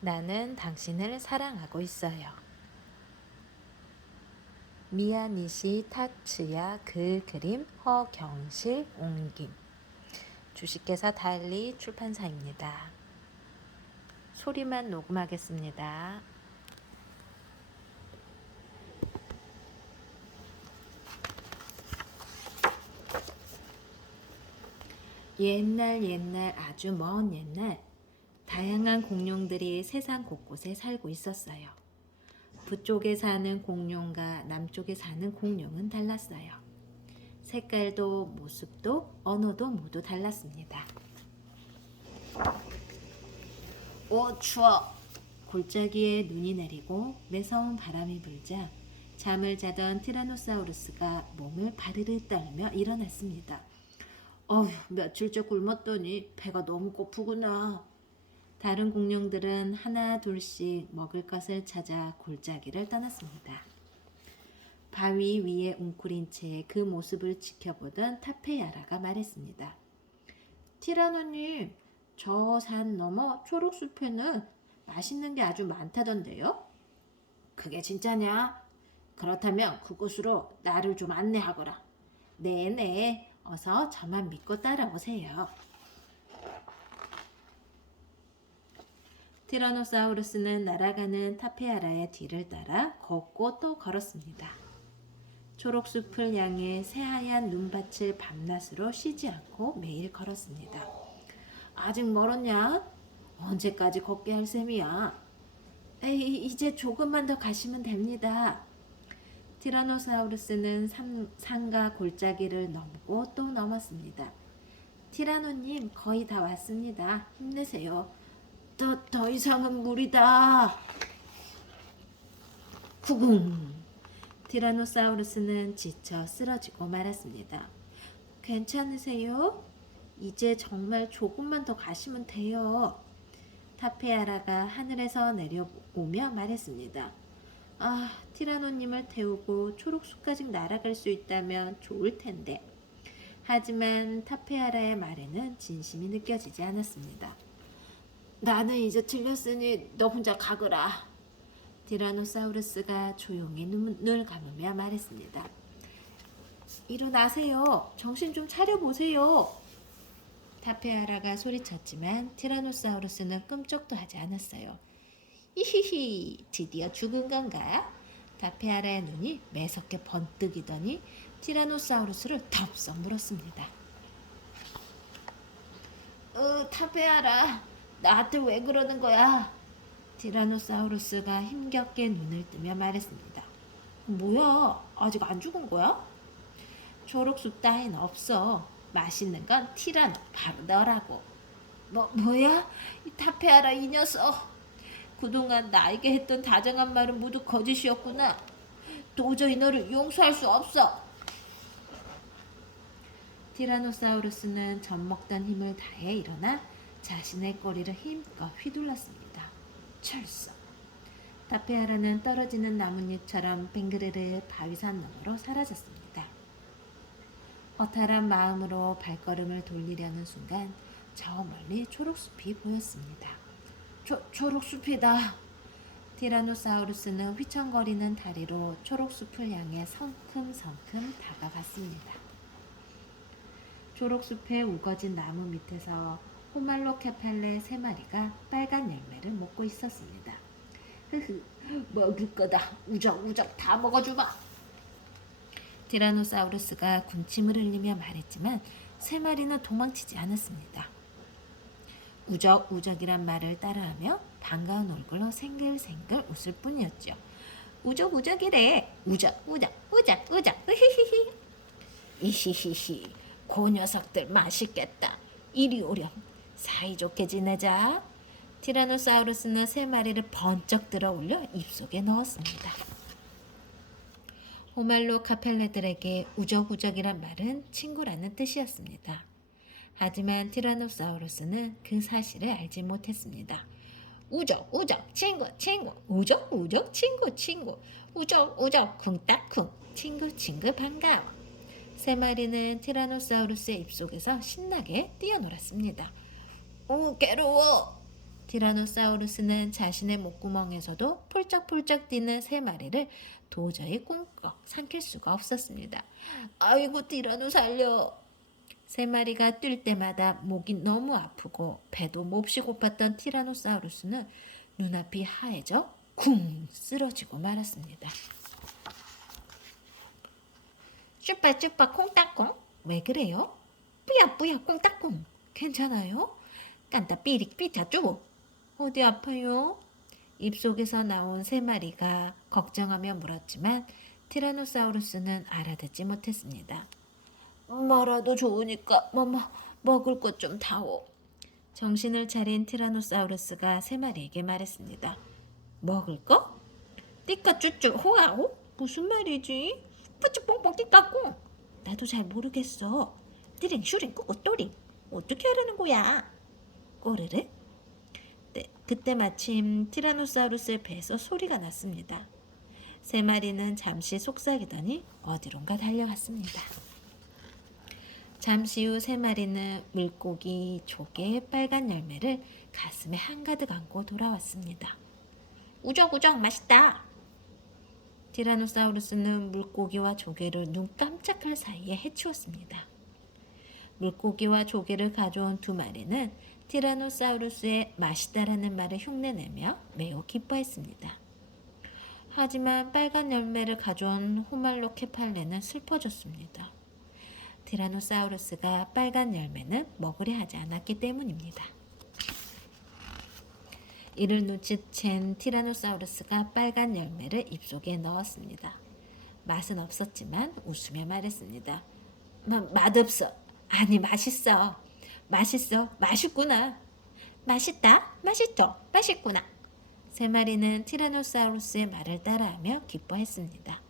나는 당신을 사랑하고 있어요. 미야니시 타츠야 글 그림 허경실 옮김 주식회사 다일리 출판사입니다. 소리만 녹음하겠습니다. 옛날 아주 먼 옛날 다양한 공룡들이 세상 곳곳에 살고 있었어요. 북쪽에 사는 공룡과 남쪽에 사는 공룡은 달랐어요. 색깔도 모습도 언어도 모두 달랐습니다. 추워! 골짜기에 눈이 내리고 매서운 바람이 불자 잠을 자던 티라노사우루스가 몸을 바르르 떨며 일어났습니다. 며칠째 굶었더니 배가 너무 고프구나. 다른 공룡들은 하나 둘씩 먹을 것을 찾아 골짜기를 떠났습니다. 바위 위에 웅크린 채 그 모습을 지켜보던 타페야라가 말했습니다. 티라노님, 저 산 너머 초록숲에는 맛있는 게 아주 많다던데요? 그게 진짜냐? 그렇다면 그곳으로 나를 좀 안내하거라. 네네, 어서 저만 믿고 따라오세요. 티라노사우루스는 날아가는 타페아라의 뒤를 따라 걷고 또 걸었습니다. 초록숲을 향해 새하얀 눈밭을 밤낮으로 쉬지 않고 매일 걸었습니다. 아직 멀었냐? 언제까지 걷게 할 셈이야? 이제 조금만 더 가시면 됩니다. 티라노사우루스는 산과 골짜기를 넘고 또 넘었습니다. 티라노님, 거의 다 왔습니다. 힘내세요. 더 이상은 무리다. 구궁. 티라노사우루스는 지쳐 쓰러지고 말았습니다. 괜찮으세요? 이제 정말 조금만 더 가시면 돼요. 타페아라가 하늘에서 내려오며 말했습니다. 티라노님을 태우고 초록숲까지 날아갈 수 있다면 좋을 텐데. 하지만 타페아라의 말에는 진심이 느껴지지 않았습니다. 나는 이제 틀렸으니 너 혼자 가거라. 티라노사우루스가 조용히 눈을 감으며 말했습니다. 일어나세요. 정신 좀 차려보세요. 타페아라가 소리쳤지만 티라노사우루스는 끔찍도 하지 않았어요. 히히히, 드디어 죽은 건가? 타페아라의 눈이 매섭게 번뜩이더니 티라노사우루스를 덥석 물었습니다. 타페아라, 나한테 왜 그러는 거야? 티라노사우루스가 힘겹게 눈을 뜨며 말했습니다. 뭐야, 아직 안 죽은 거야? 초록숲 따윈 없어. 맛있는 건 티라노, 바로 너라고. 뭐야? 타페아라 이 녀석. 그동안 나에게 했던 다정한 말은 모두 거짓이었구나. 도저히 너를 용서할 수 없어. 티라노사우루스는 젖먹던 힘을 다해 일어나 자신의 꼬리를 힘껏 휘둘렀습니다. 철썩. 타페아라는 떨어지는 나뭇잎처럼 뱅그르르 바위산 너머로 사라졌습니다. 허탈한 마음으로 발걸음을 돌리려는 순간 저 멀리 초록숲이 보였습니다. 초록숲이다. 티라노사우루스는 휘청거리는 다리로 초록숲을 향해 성큼성큼 다가갔습니다. 초록숲의 우거진 나무 밑에서 호말로케팔레 3마리가 빨간 열매를 먹고 있었습니다. 먹을 거다. 우적우적 다 먹어주마. 티라노사우루스가 군침을 흘리며 말했지만 3마리는 도망치지 않았습니다. 우적우적이란 말을 따라하며 반가운 얼굴로 생글생글 웃을 뿐이었죠. 우적우적이래. 우적우적 으히히히. 이히히히. 고 녀석들 맛있겠다. 이리 오렴. 사이좋게 지내자. 티라노사우루스는 3마리를 번쩍 들어 올려 입속에 넣었습니다. 호말로 카펠레들에게 우적우적이란 말은 친구라는 뜻이었습니다. 하지만 티라노사우루스는 그 사실을 알지 못했습니다. 우적우적 친구 우적우적 친구 우적우적 쿵따쿵 친구 반가워. 3마리는 티라노사우루스의 입속에서 신나게 뛰어놀았습니다. 괴로워. 티라노사우루스는 자신의 목구멍에서도 폴짝폴짝 뛰는 세 마리를 도저히 꿀꺽 삼킬 수가 없었습니다. 아이고 티라노 살려. 세 마리가 뛸 때마다 목이 너무 아프고 배도 몹시 고팠던 티라노사우루스는 눈앞이 하얘져 쿵 쓰러지고 말았습니다. 쭈빠쭈빠 콩따콩? 왜 그래요? 뿌야뿌야 콩따콩 괜찮아요? 깐따 삐릭 삐짜쭈 어디 아파요? 입속에서 나온 세 마리가 걱정하며 물었지만 티라노사우루스는 알아듣지 못했습니다. 뭐라도 좋으니까 먹을 것 좀 다오. 정신을 차린 티라노사우루스가 세 마리에게 말했습니다. 먹을 거? 띠까 쭈쭈 호아오? 무슨 말이지? 뿌쭈뽕뽕 띠까꿍. 나도 잘 모르겠어. 띠링 슈링 꾸꾸 또링. 어떻게 하라는 거야? 꼬르르? 네, 그때 마침 티라노사우루스의 배에서 소리가 났습니다. 세 마리는 잠시 속삭이더니 어디론가 달려갔습니다. 잠시 후 세 마리는 물고기, 조개, 빨간 열매를 가슴에 한가득 안고 돌아왔습니다. 우적우적 맛있다. 티라노사우루스는 물고기와 조개를 눈 깜짝할 사이에 해치웠습니다. 물고기와 조개를 가져온 두 마리는 티라노사우루스의 맛있다라는 말을 흉내내며 매우 기뻐했습니다. 하지만 빨간 열매를 가져온 호말로 케팔레는 슬퍼졌습니다. 티라노사우루스가 빨간 열매는 먹으려 하지 않았기 때문입니다. 이를 눈치챈 티라노사우루스가 빨간 열매를 입속에 넣었습니다. 맛은 없었지만 웃으며 말했습니다. 맛없어. 아니 맛있어. 맛있어. 맛있구나. 맛있다. 맛있죠. 맛있구나. 세 마리는 티라노사우루스의 말을 따라하며 기뻐했습니다.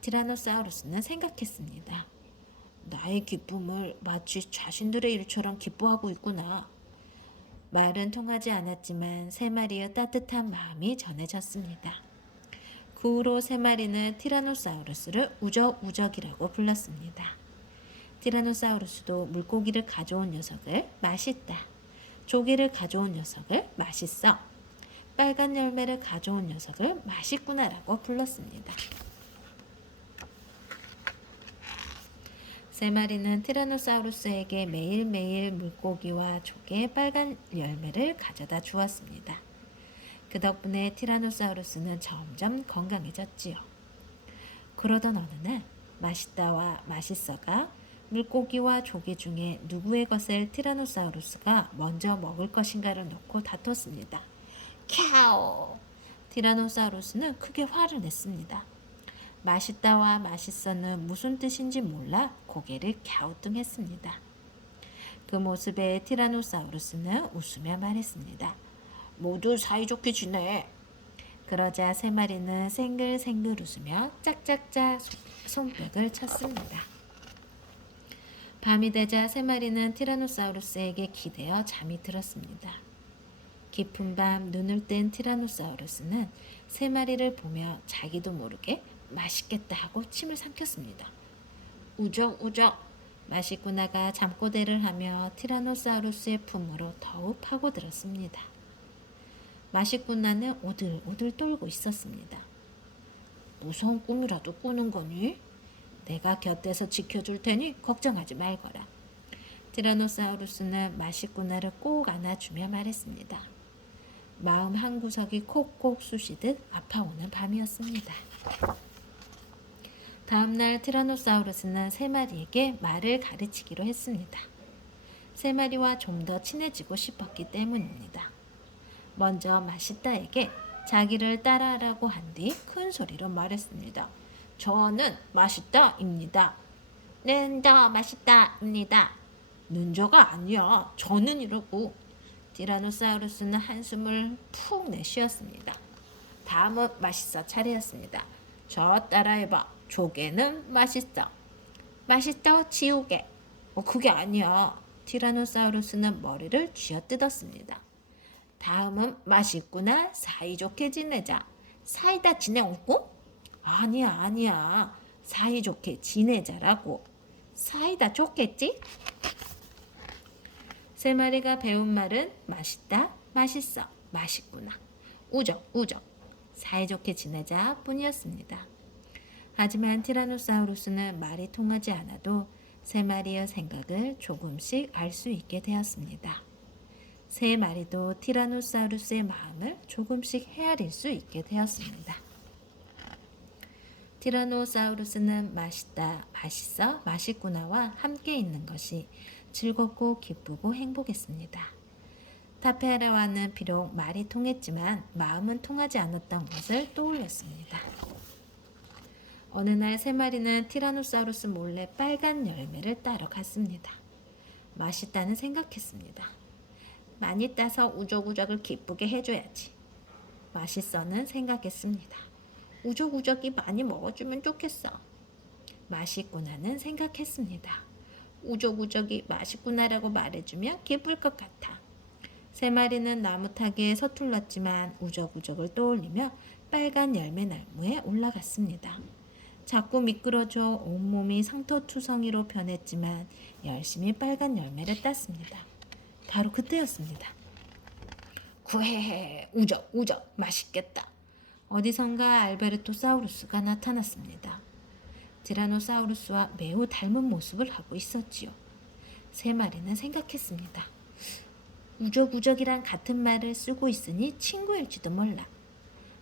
티라노사우루스는 생각했습니다. 나의 기쁨을 마치 자신들의 일처럼 기뻐하고 있구나. 말은 통하지 않았지만 세 마리의 따뜻한 마음이 전해졌습니다. 그 후로 세 마리는 티라노사우루스를 우적우적이라고 불렀습니다. 티라노사우루스도 물고기를 가져온 녀석을 맛있다, 조개를 가져온 녀석을 맛있어, 빨간 열매를 가져온 녀석을 맛있구나라고 불렀습니다. 세 마리는 티라노사우루스에게 매일매일 물고기와 조개, 빨간 열매를 가져다 주었습니다. 그 덕분에 티라노사우루스는 점점 건강해졌지요. 그러던 어느 날 맛있다와 맛있어가 물고기와 조개 중에 누구의 것을 티라노사우루스가 먼저 먹을 것인가를 놓고 다퉜습니다. 캬오! 티라노사우루스는 크게 화를 냈습니다. 맛있다와 맛있어는 무슨 뜻인지 몰라 고개를 갸우뚱했습니다. 그 모습에 티라노사우루스는 웃으며 말했습니다. 모두 사이좋게 지내. 그러자 세 마리는 생글생글 웃으며 짝짝짝 손뼉을 쳤습니다. 밤이 되자 세 마리는 티라노사우루스에게 기대어 잠이 들었습니다. 깊은 밤 눈을 뜬 티라노사우루스는 세 마리를 보며 자기도 모르게 맛있겠다 하고 침을 삼켰습니다. 우적우적 맛있구나가 잠꼬대를 하며 티라노사우루스의 품으로 더욱 파고들었습니다. 맛있구나는 오들오들 떨고 있었습니다. 무서운 꿈이라도 꾸는 거니? 내가 곁에서 지켜줄 테니 걱정하지 말거라. 티라노사우루스는 맛있구나를 꼭 안아주며 말했습니다. 마음 한구석이 콕콕 쑤시듯 아파오는 밤이었습니다. 다음날 티라노사우루스는 세 마리에게 말을 가르치기로 했습니다. 세 마리와 좀 더 친해지고 싶었기 때문입니다. 먼저 맛있다에게 자기를 따라하라고 한 뒤 큰 소리로 말했습니다. 저는 맛있다입니다. 는더 맛있다입니다. 는저가 아니야. 저는 이러고. 티라노사우루스는 한숨을 푹 내쉬었습니다. 다음은 맛있어 차례였습니다. 저 따라해봐. 조개는 맛있어. 맛있어 지우개. 그게 아니야. 티라노사우루스는 머리를 쥐어뜯었습니다. 다음은 맛있구나. 사이좋게 지내자. 사이다 지내옹고? 아니야. 사이좋게 지내자라고. 사이다 좋겠지? 세 마리가 배운 말은 맛있다, 맛있어, 맛있구나, 우적, 우적, 사이좋게 지내자 뿐이었습니다. 하지만 티라노사우루스는 말이 통하지 않아도 세 마리의 생각을 조금씩 알 수 있게 되었습니다. 세 마리도 티라노사우루스의 마음을 조금씩 헤아릴 수 있게 되었습니다. 티라노사우루스는 맛있다, 맛있어, 맛있구나와 함께 있는 것이 즐겁고 기쁘고 행복했습니다. 타페라와는 비록 말이 통했지만 마음은 통하지 않았던 것을 떠올렸습니다. 어느 날 세 마리는 티라노사우루스 몰래 빨간 열매를 따러 갔습니다. 맛있다는 생각했습니다. 많이 따서 우적우적을 기쁘게 해줘야지. 맛있어는 생각했습니다. 우적우적이 많이 먹어주면 좋겠어. 맛있구나는 생각했습니다. 우적우적이 맛있구나라고 말해주면 기쁠 것 같아. 세 마리는 나무타기에 서툴렀지만 우적우적을 떠올리며 빨간 열매 나무에 올라갔습니다. 자꾸 미끄러져 온몸이 상터투성이로 변했지만 열심히 빨간 열매를 땄습니다. 바로 그때였습니다. 구헤헤, 우적 우적, 맛있겠다. 어디선가 알베르토사우루스가 나타났습니다. 티라노사우루스와 매우 닮은 모습을 하고 있었지요. 세 마리는 생각했습니다. 우적우적이란 같은 말을 쓰고 있으니 친구일지도 몰라.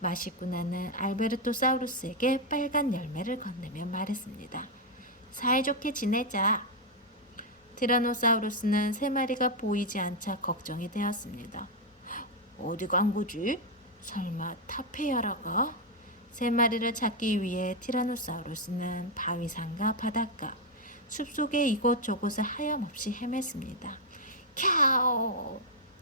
맛있구나는 알베르토사우루스에게 빨간 열매를 건네며 말했습니다. 사이좋게 지내자. 티라노사우루스는 세 마리가 보이지 않자 걱정이 되었습니다. 어디 간 거지? 설마 타페야라가? 세 마리를 찾기 위해 티라노사우루스는 바위산과 바닷가, 숲속의 이곳저곳을 하염없이 헤맸습니다. 캬오!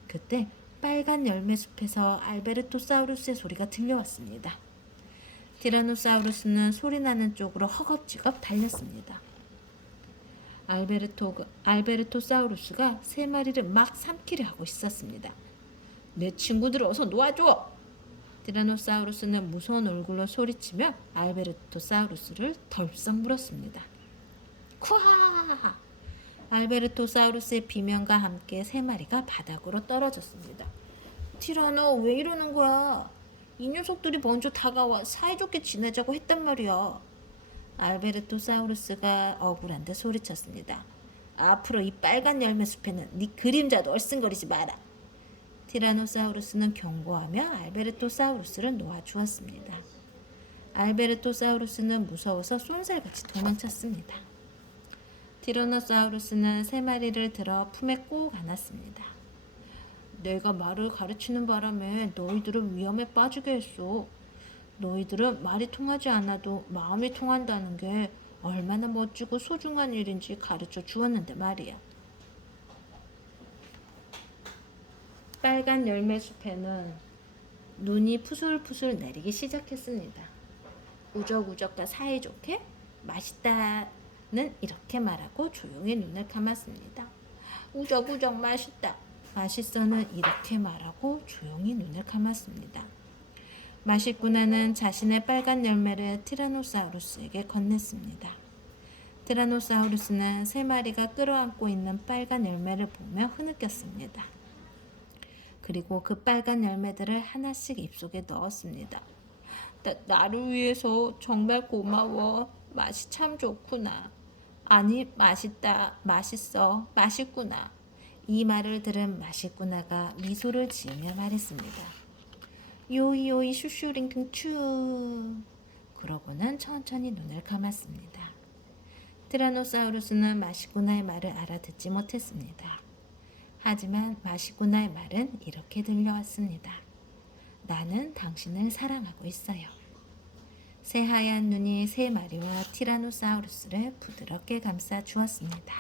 그때 빨간 열매숲에서 알베르토사우루스의 소리가 들려왔습니다. 티라노사우루스는 소리나는 쪽으로 허겁지겁 달렸습니다. 알베르토사우루스가 세 마리를 막 삼키려 하고 있었습니다. 내 친구들 어서 놓아줘! 티라노사우루스는 무서운 얼굴로 소리치며 알베르토사우루스를 덜썩 물었습니다. 쿠하! 알베르토사우루스의 비명과 함께 세 마리가 바닥으로 떨어졌습니다. 티라노, 왜 이러는 거야? 이 녀석들이 먼저 다가와 사이좋게 지내자고 했단 말이야. 알베르토사우루스가 억울한 듯 소리쳤습니다. 앞으로 이 빨간 열매 숲에는 네 그림자도 얼씬거리지 마라. 티라노사우루스는 경고하며 알베르토사우루스를 놓아주었습니다. 알베르토사우루스는 무서워서 쏜살같이 도망쳤습니다. 티라노사우루스는 세 마리를 들어 품에 꼭 안았습니다. 내가 말을 가르치는 바람에 너희들을 위험에 빠지게 했어. 너희들은 말이 통하지 않아도 마음이 통한다는 게 얼마나 멋지고 소중한 일인지 가르쳐 주었는데 말이야. 빨간 열매 숲에는 눈이 푸슬푸슬 내리기 시작했습니다. 우적우적과 사이좋게 맛있다는 이렇게 말하고 조용히 눈을 감았습니다. 우적우적 맛있다. 맛있어는 이렇게 말하고 조용히 눈을 감았습니다. 맛있구나는 자신의 빨간 열매를 티라노사우루스에게 건넸습니다. 티라노사우루스는 세 마리가 끌어안고 있는 빨간 열매를 보며 흐느꼈습니다. 그리고 그 빨간 열매들을 하나씩 입속에 넣었습니다. 나를 위해서 정말 고마워. 맛이 참 좋구나. 아니, 맛있다, 맛있어, 맛있구나. 이 말을 들은 맛있구나가 미소를 지으며 말했습니다. 요이요이 슈슈링킹 추. 그러고는 천천히 눈을 감았습니다. 티라노사우루스는 맛있구나의 말을 알아듣지 못했습니다. 하지만 맛있구나의 말은 이렇게 들려왔습니다. 나는 당신을 사랑하고 있어요. 새하얀 눈이 세 마리와 티라노사우루스를 부드럽게 감싸 주었습니다.